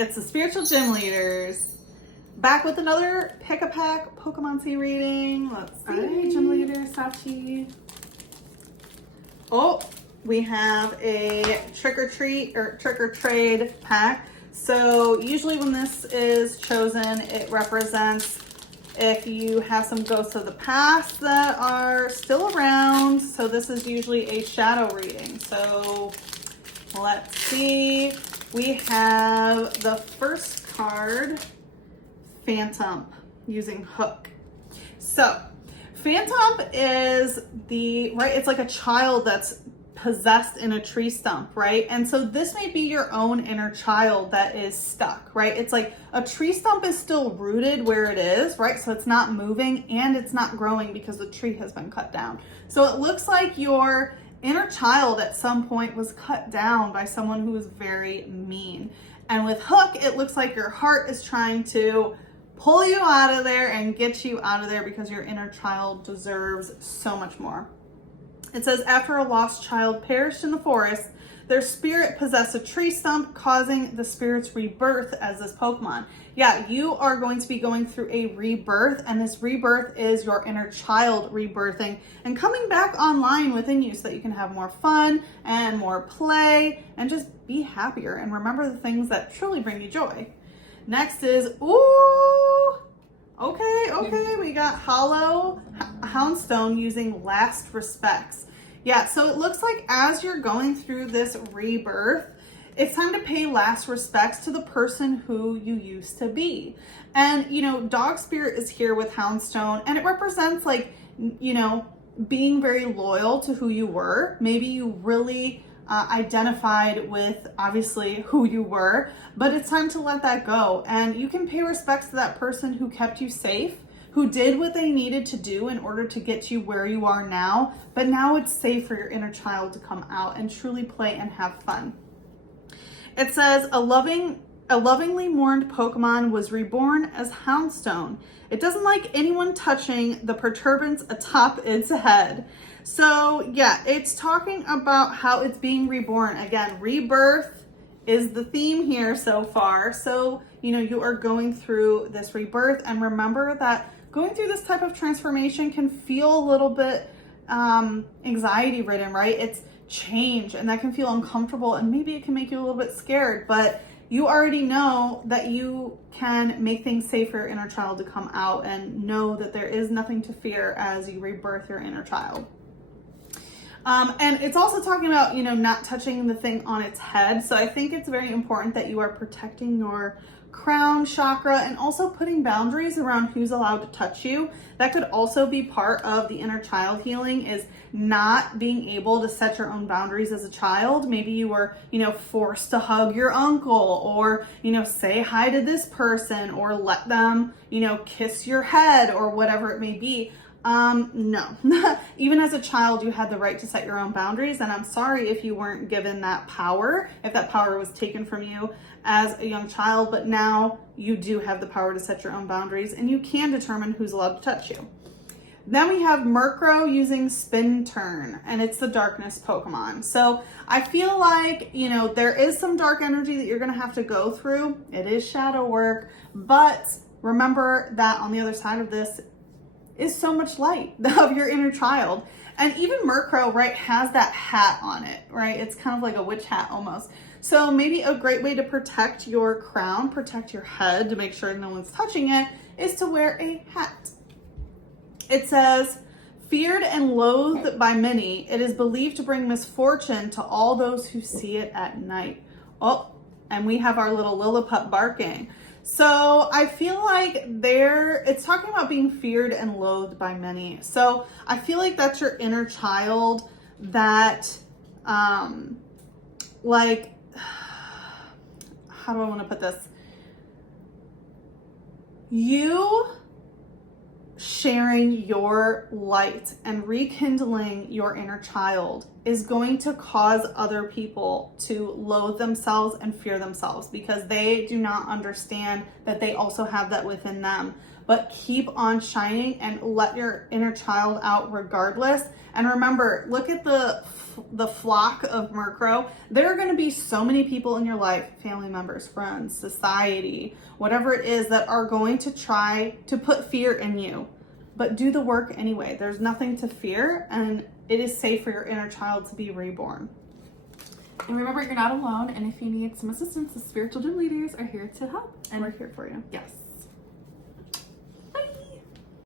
It's the Spiritual Gym Leaders. Back with another pick-a-pack Pokémoncy reading. Let's see. All right, Gym Leader, Sachi. Oh, we have a trick or treat or trick or trade pack. So usually when this is chosen, it represents if you have some ghosts of the past that are still around. So this is usually a shadow reading. So let's see. We have the first card, Phantom, using Hook. So Phantom is it's like a child that's possessed in a tree stump, right? And so this may be your own inner child that is stuck, right? It's like a tree stump is still rooted where it is, right? So it's not moving and it's not growing because the tree has been cut down. So it looks like your inner child at some point was cut down by someone who was very mean. And with Hook, it looks like your heart is trying to pull you out of there and get you out of there because your inner child deserves so much more. It says, after a lost child perished in the forest, their spirit possessed a tree stump, causing the spirit's rebirth as this Pokemon. Yeah, you are going to be going through a rebirth, and this rebirth is your inner child rebirthing and coming back online within you so that you can have more fun and more play and just be happier and remember the things that truly bring you joy. Next is, okay, we got Hollow Houndstone using Last Respects. Yeah, so it looks like as you're going through this rebirth, it's time to pay last respects to the person who you used to be. And, Dog Spirit is here with Houndstone, and it represents being very loyal to who you were. Maybe you really identified with obviously who you were, but it's time to let that go. And you can pay respects to that person who kept you safe, who did what they needed to do in order to get you where you are now. But now it's safe for your inner child to come out and truly play and have fun. It says, a lovingly mourned Pokemon was reborn as Houndstone. It doesn't like anyone touching the perturbance atop its head. So yeah, it's talking about how it's being reborn. Again, rebirth is the theme here so far. So, you are going through this rebirth, and remember that going through this type of transformation can feel a little bit anxiety ridden, right? It's change, and that can feel uncomfortable, and maybe it can make you a little bit scared, but you already know that you can make things safe for your inner child to come out, and know that there is nothing to fear as you rebirth your inner child. And it's also talking about, not touching the thing on its head. So I think it's very important that you are protecting your crown chakra and also putting boundaries around who's allowed to touch you. That could also be part of the inner child healing, is not being able to set your own boundaries as a child. Maybe you were, forced to hug your uncle, or, say hi to this person, or let them, kiss your head, or whatever it may be. No. Even as a child, you had the right to set your own boundaries, and I'm sorry if you weren't given that power, if that power was taken from you as a young child, but now you do have the power to set your own boundaries, and you can determine who's allowed to touch you. Then we have Murkrow using Spin Turn, and it's the darkness Pokemon. So I feel like, there is some dark energy that you're going to have to go through. It is shadow work, but remember that on the other side of this is so much light of your inner child. And even Murkrow, right, has that hat on it, right? It's kind of like a witch hat almost. So maybe a great way to protect your crown, protect your head, to make sure no one's touching it, is to wear a hat. It says, feared and loathed by many, it is believed to bring misfortune to all those who see it at night. Oh, and we have our little Lilliput barking. So I feel like it's talking about being feared and loathed by many. So I feel like that's your inner child that, how do I want to put this? You sharing your light and rekindling your inner child is going to cause other people to loathe themselves and fear themselves because they do not understand that they also have that within them. But keep on shining and let your inner child out regardless. And remember, look at the flock of Murkrow. There are going to be so many people in your life, family members, friends, society, whatever it is, that are going to try to put fear in you. But do the work anyway. There's nothing to fear, and it is safe for your inner child to be reborn. And remember, you're not alone, and if you need some assistance, the spiritual gym leaders are here to help. And we're here for you. Yes.